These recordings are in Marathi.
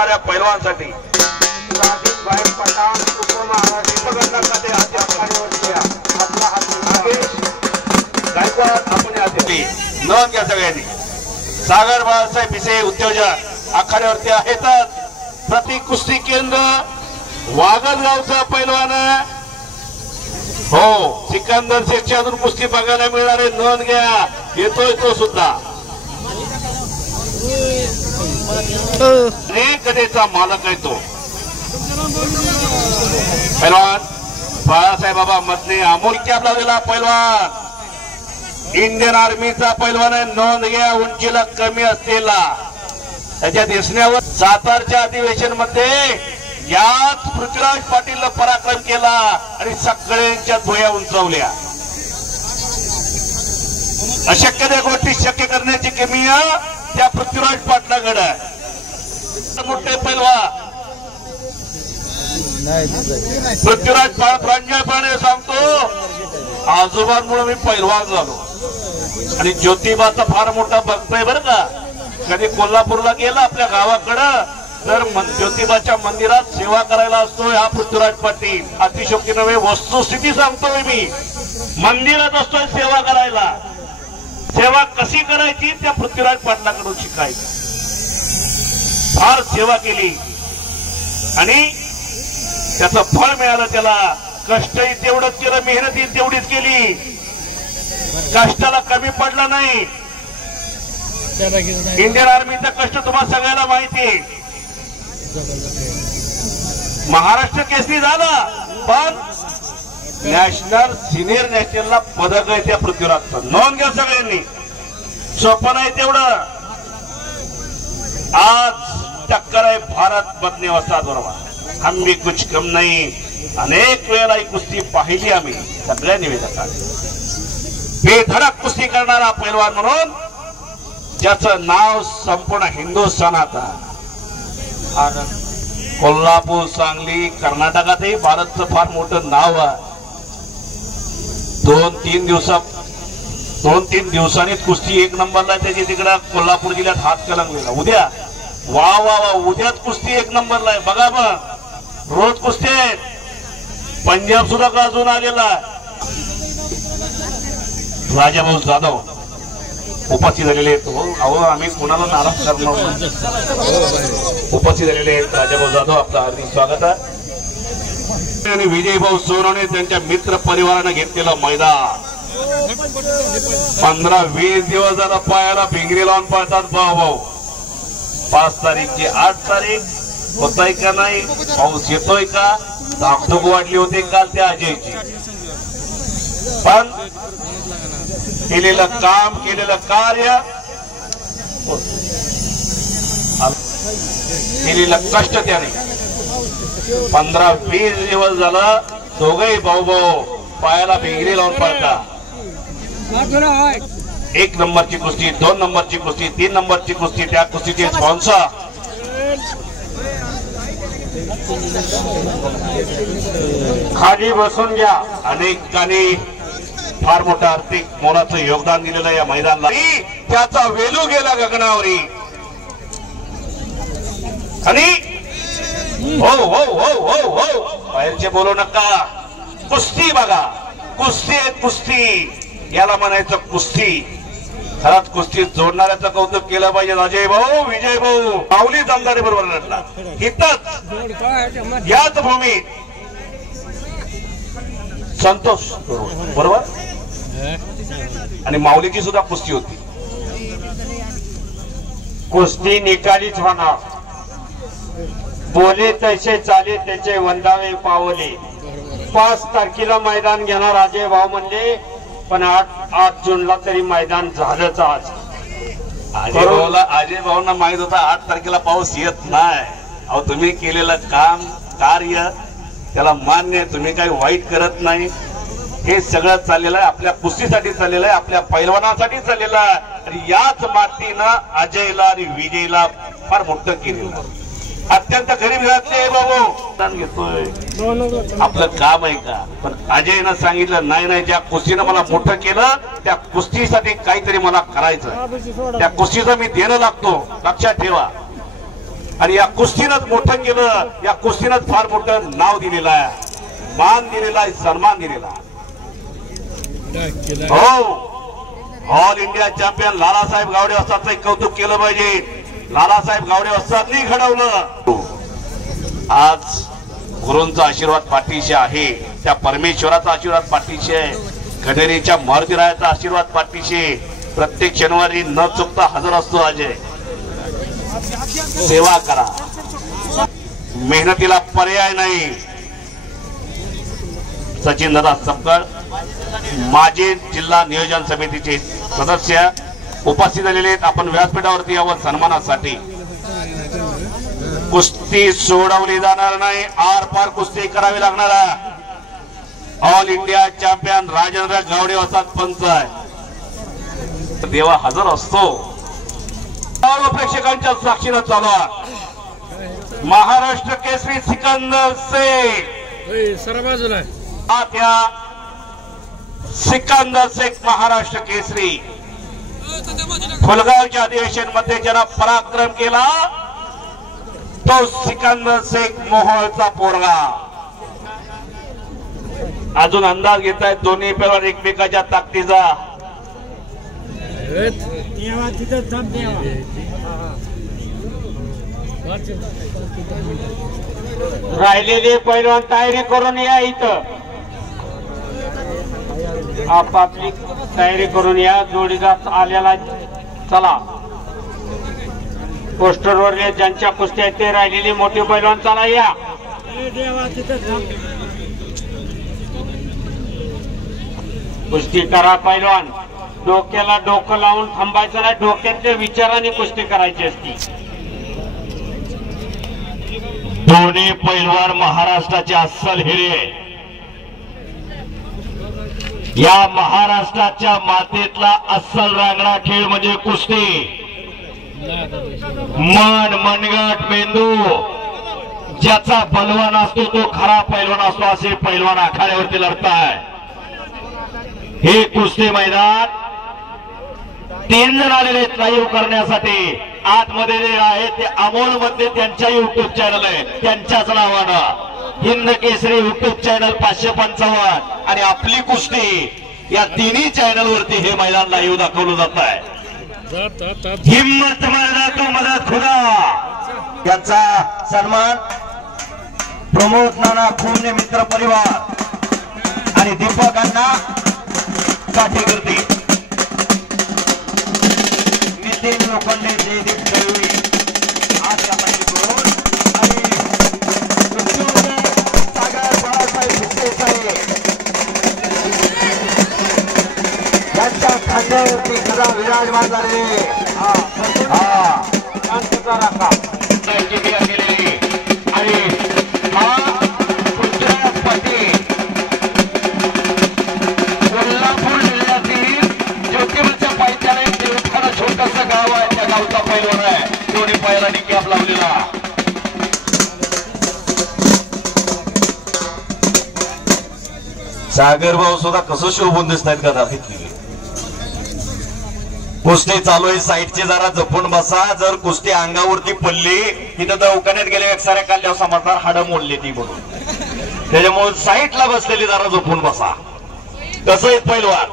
होणाऱ्या पैलवानसाठी गायकवाड आपण नोंद घ्या सगळ्यांनी। सागर बाळासाहेब भिसे उद्योजक आखाड्यावरती आहेतच। प्रतीक कुस्ती केंद्र वागलगावचा पैलवान हो सिकंदर शेखची अजून कुस्ती बघायला मिळणार आहे, नोंद घ्या। येतोय तो सुद्धा कधीचा मालक आहे तो पैलवान बाळासाहेब बाबा मधने अमोल कॅप लावलेला पैलवान इंडियन आर्मीचा पैलवान आहे, नोंद घ्या। उंचीला कमी असलेला त्याच्या दिसण्यावर सातारच्या अधिवेशन मध्ये याच पृथ्वीराज पाटील पराक्रम केला आणि सगळ्यांच्या भुया उंचावल्या। अशक्य त्या गोष्टी शक्य करण्याची किमया त्या पृथ्वीराज पाटलाकडे आहे। मोठे पैलवान पृथ्वीराज प्रांजळपणे सांगतो आजोबांमुळे मी पैलवान झालो आणि ज्योतिबाचा फार मोठा भक्त आहे बरं का। कधी कोल्हापूरला गेला आपल्या गावाकडं तर ज्योतिबाच्या मंदिरात सेवा करायला असतोय हा पृथ्वीराज पाटील। अतिशोक्ती नव्हे वस्तुस्थिती सांगतोय मी, मंदिरात असतोय सेवा करायला। सेवा कशी करायची त्या पृथ्वीराज पाटलाकडून शिकायचं। फार सेवा केली आणि त्याचं फळ मिळालं त्याला। कष्टही तेवढंच केलं, मेहनतही तेवढीच केली, कष्टाला कमी पडला नाही। इंडियन आर्मीचा कष्ट तुम्हाला सगळ्याला माहिती आहे। महाराष्ट्र केसरी झाला पण नॅशनल सिनियर नॅशनलला पदक आहे त्या पृथ्वीराजचं, नोंद घ्या सगळ्यांनी। सोपं नाही तेवढं। आज टक्कर आहे भारत मधने वस्ताद बरोबर, हम भी कुछ कम नाही। अनेक वेळेला ही कुस्ती पाहिली आम्ही सगळ्या निवेदकांनी। बेधडक कुस्ती करणारा पैलवान म्हणून ज्याचं नाव संपूर्ण हिंदुस्थानात कोल्हापूर सांगली कर्नाटकातही भारतचं फार मोठं नाव आहे। 2-3 दिवसांनीच कुस्ती एक नंबरला त्याची तिकडे कोल्हापूर जिल्ह्यात हात कलंगलेला। उद्या वा वा वा उद्याच कुस्ती एक नंबरला आहे बघा मग। रोज कुस्ती आहेत, पंजाब सुद्धा गाजून आलेला। राजाभाऊ जाधव उपस्थित झालेले आहेत। अहो आम्ही कोणाला नाराज करणार, उपस्थित झालेले आहेत राजाभाऊ जाधव, आपलं हार्दिक स्वागत आहे। आणि विजयभाऊ सोनवणे त्यांच्या मित्र परिवाराने घेतलेलं मैदान 15-20 दिवस झाला पायाला भिंगरी लावून पळतात भाऊ भाऊ। 5 तारीख की 8 तारीख होतय का नाही, पाऊस येतोय का, धाकधूक वाढली होती काल त्या अजयची। पण केलेलं काम केलेलं कार्य केलेलं कष्ट त्याने 15-20 दिवस झालं दोघही भाऊ भाऊ पायाला भिंगरी लावून पळतात। 1 नंबरची कुस्ती, 2 नंबरची कुस्ती, 3 नंबरची कुस्ती, त्या कुस्तीचे स्पॉन्सर खाली बसून घ्या। अनेकांनी फार मोठं आर्थिक मोलाचं योगदान दिलेलं या मैदानाला, त्याचा वेलू गेला गगनावरी। आणि हो हो हो हो हो बाहेरचे बोलू नका, कुस्ती बघा, कुस्ती आहे कुस्ती, याला म्हणायचं कुस्ती। खरंच कुस्ती जोडणाऱ्याचं कौतुक केलं पाहिजे। अजय भाऊ, विजय भाऊ, माऊली दमदारी बरोबर लढला इथंच याच भूमीत, संतोष बरोबर आणि माऊलीची सुद्धा कुस्ती होती। कुस्ती निकालीच होणार, बोले तैसे चाले त्याचे वंदावे पावले। 5 तारखेला मैदान घेणार अजय भाऊ म्हणले, पण 8 जूनला तरी मैदान झालंच। आज अजय भाऊंना माहित होता 8 तारखेला पाऊस येत नाही। अहो तुम्ही केलेलं काम कार्य त्याला मान्य आहे, तुम्ही काही वाईट करत नाही। हे सगळं चाललेलं आहे आपल्या कुस्तीसाठी चाललेलं आहे, आपल्या पैलवानासाठी चाललेलं आहे। आणि याच मातीनं अजयला आणि विजयला फार मोठं केलेलं, अत्यंत गरीब घरातले बाबू घेतोय आपलं काम आहे का। पण अजयनं सांगितलं नाही नाही, ज्या कुस्तीनं मला मोठं केलं त्या कुस्तीसाठी काहीतरी मला करायचं, त्या कुस्तीचं मी देणं लागतो, लक्षात ठेवा। आणि या कुस्तीनंच मोठं केलं, या कुस्तीनंच फार मोठं नाव दिलेलं आहे, मान दिलेला आहे, सन्मान दिलेला आहे. हो, all India champion Lalasaheb Gawade वस्तादचं कौतुक केलं पाहिजे. लालासाहेब गावडे वस्तादनी घडवलं. आज गुरूंचा आशीर्वाद पाठीशी आहे, त्या परमेश्वराचा आशीर्वाद पाठीशी आहे, खंडेरीच्या महाराजाचा आशीर्वाद पाठीशी. प्रत्येक शनिवारी न चुकता हजर असतो. अजय, सेवा करा, मेहनतीला पर्याय नाही. सचिन दादा सपकाळ, माजी जिल्हा नियोजन समितीचे सदस्य उपस्थित झालेले आहेत. आपण व्यासपीठावरती यावं सन्मानासाठी. कुस्ती सोडवली जाणार नाही, आर पार कुस्ती करावी लागणार आहे. All India champion Rajendra Gawade वस्ताद पंच आहे. देवा हजर असतो. सर्व प्रेक्षकांच्या साक्षीनं चालू आहे. महाराष्ट्र केसरी सिकंदर शेख, त्या सिकंदर शेख महाराष्ट्र केसरी. फुलगावच्या अधिवेशन मध्ये ज्याला पराक्रम केला तो सिकंदर शेख मोहोळचा पोरगा. अजून अंदाज घेत आहेत दोन्ही पैलवान एकमेकाच्या ताकदीचा. राहिलेले पैलवान तयारी करून या. इथं आपापली तयारी करून या. जोडीदार आलेला चला. पोस्टरवर ज्यांच्या कुस्त्या आहेत ते राहिलेली मोठी पैलवान चला या. कुस्ती करा पैलवान. डोक्याला डोकं लावून थांबायचं नाही, डोक्यातल्या विचाराने कुस्ती करायची असती. दोन्ही पैलवान महाराष्ट्राचे अस्सल हिरे. या महाराष्ट्राच्या मातीतला अस्सल रांगडा खेळ म्हणजे कुस्ती. मन, मनगट, मेंदू ज्याचा बलवान असतो तो खरा पैलवान असतो, असे पैलवान आखाड्यावरती लढताय. हे कुस्ती मैदान 3 जण आलेले आहेत लाईव्ह करण्यासाठी. आतमध्ये जे आहे ते अमोल मध्ये त्यांच्या युट्यूब चॅनल आहे, त्यांच्याच नावानं हिंद केसरी युट्यूब चॅनल 555 आणि आपली कुस्ती या तिन्ही चॅनल वरती हे मैदान लाईव्ह दाखवलं जात आहे. हिम्मत मर्दा तो मदत खुदा यांचा सन्मान प्रमोद नाना खूमने मित्र परिवार आणि दीपक अण्णा काठेकर्ते, नितीन लोखंडे, जयदीप दळवी आज या माहितीकडून आणि सागर बाळासाहेब भुसे साहेब यांच्या खांद्यावरती खरा विराजमान झाले. शांतता राखा. आणि हा पृथ्वीराज पाटील कोल्हापूर जिल्ह्यातील ज्योतिबाच्या पायथ्याला एक देवखाना छोटंसं गाव आहे, त्या गावचा पैलवान आहे. दोन्ही पैलवानी कॅप लावलेला. सागर भाऊ सुद्धा कसं शोभून दिसत आहेत का दाखितली. कुस्ती चालू आहे, साईडची जरा जपून बसा. जर कुस्ती अंगावरती पडली तिथं दवाखान्यात गेले एक्सरे काढल्यावर समजणार हाडं मोडली ती म्हणून. त्याच्यामुळे साईडला बसलेली जरा जपून बसा. कसं आहे पैलवान,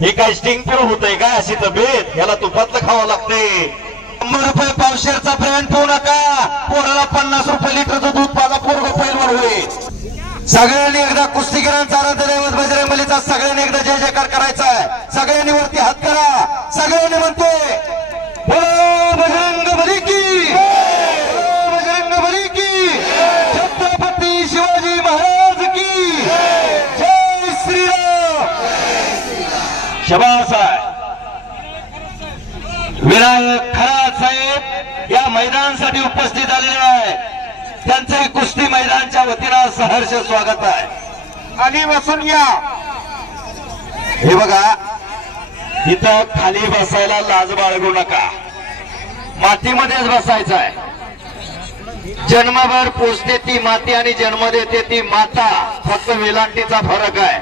हे काय स्टिंग पिऊ होतंय काय अशी तब्येत, याला तुपातलं खावं लागते. 100 रुपये पावशेरचा ब्रँड पिऊ नका. पोराला 50 रुपये लिटरचं दूध पाजा, पोरग पैलवान होईल. सगळ्यांनी एकदा कुस्तीगिरांचा आराध्य दैवत बजरंग बलीचा सगळ्यांनी एकदा जय जयकार करायचा आहे. सगळ्यांनी वरती हात करा. सगळ्यांनी म्हणते बोलो बजरंग बली की, बोलो बजरंग बली की, छत्रपती शिवाजी महाराज की जय श्रीराम. शबास आहे. विनायक खरात साहेब या मैदानासाठी उपस्थित झालेले आहे. त्यांचे कुस्ती मैदानच्या वतीनं सहर्ष स्वागत आहे. खाली बसून या. हे बघा, इथं खाली बसायला लाज बाळगू नका, मातीमध्येच बसायचं आहे. जन्मभर पोचते ती माती आणि जन्म देते ती माता, फक्त वेलांटीचा फरक आहे.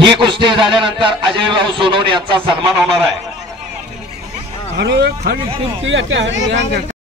ही कुस्ती झाल्यानंतर अजय भाऊ सोनवणे यांचा सन्मान होणार आहे. अरे खाली कुर्ती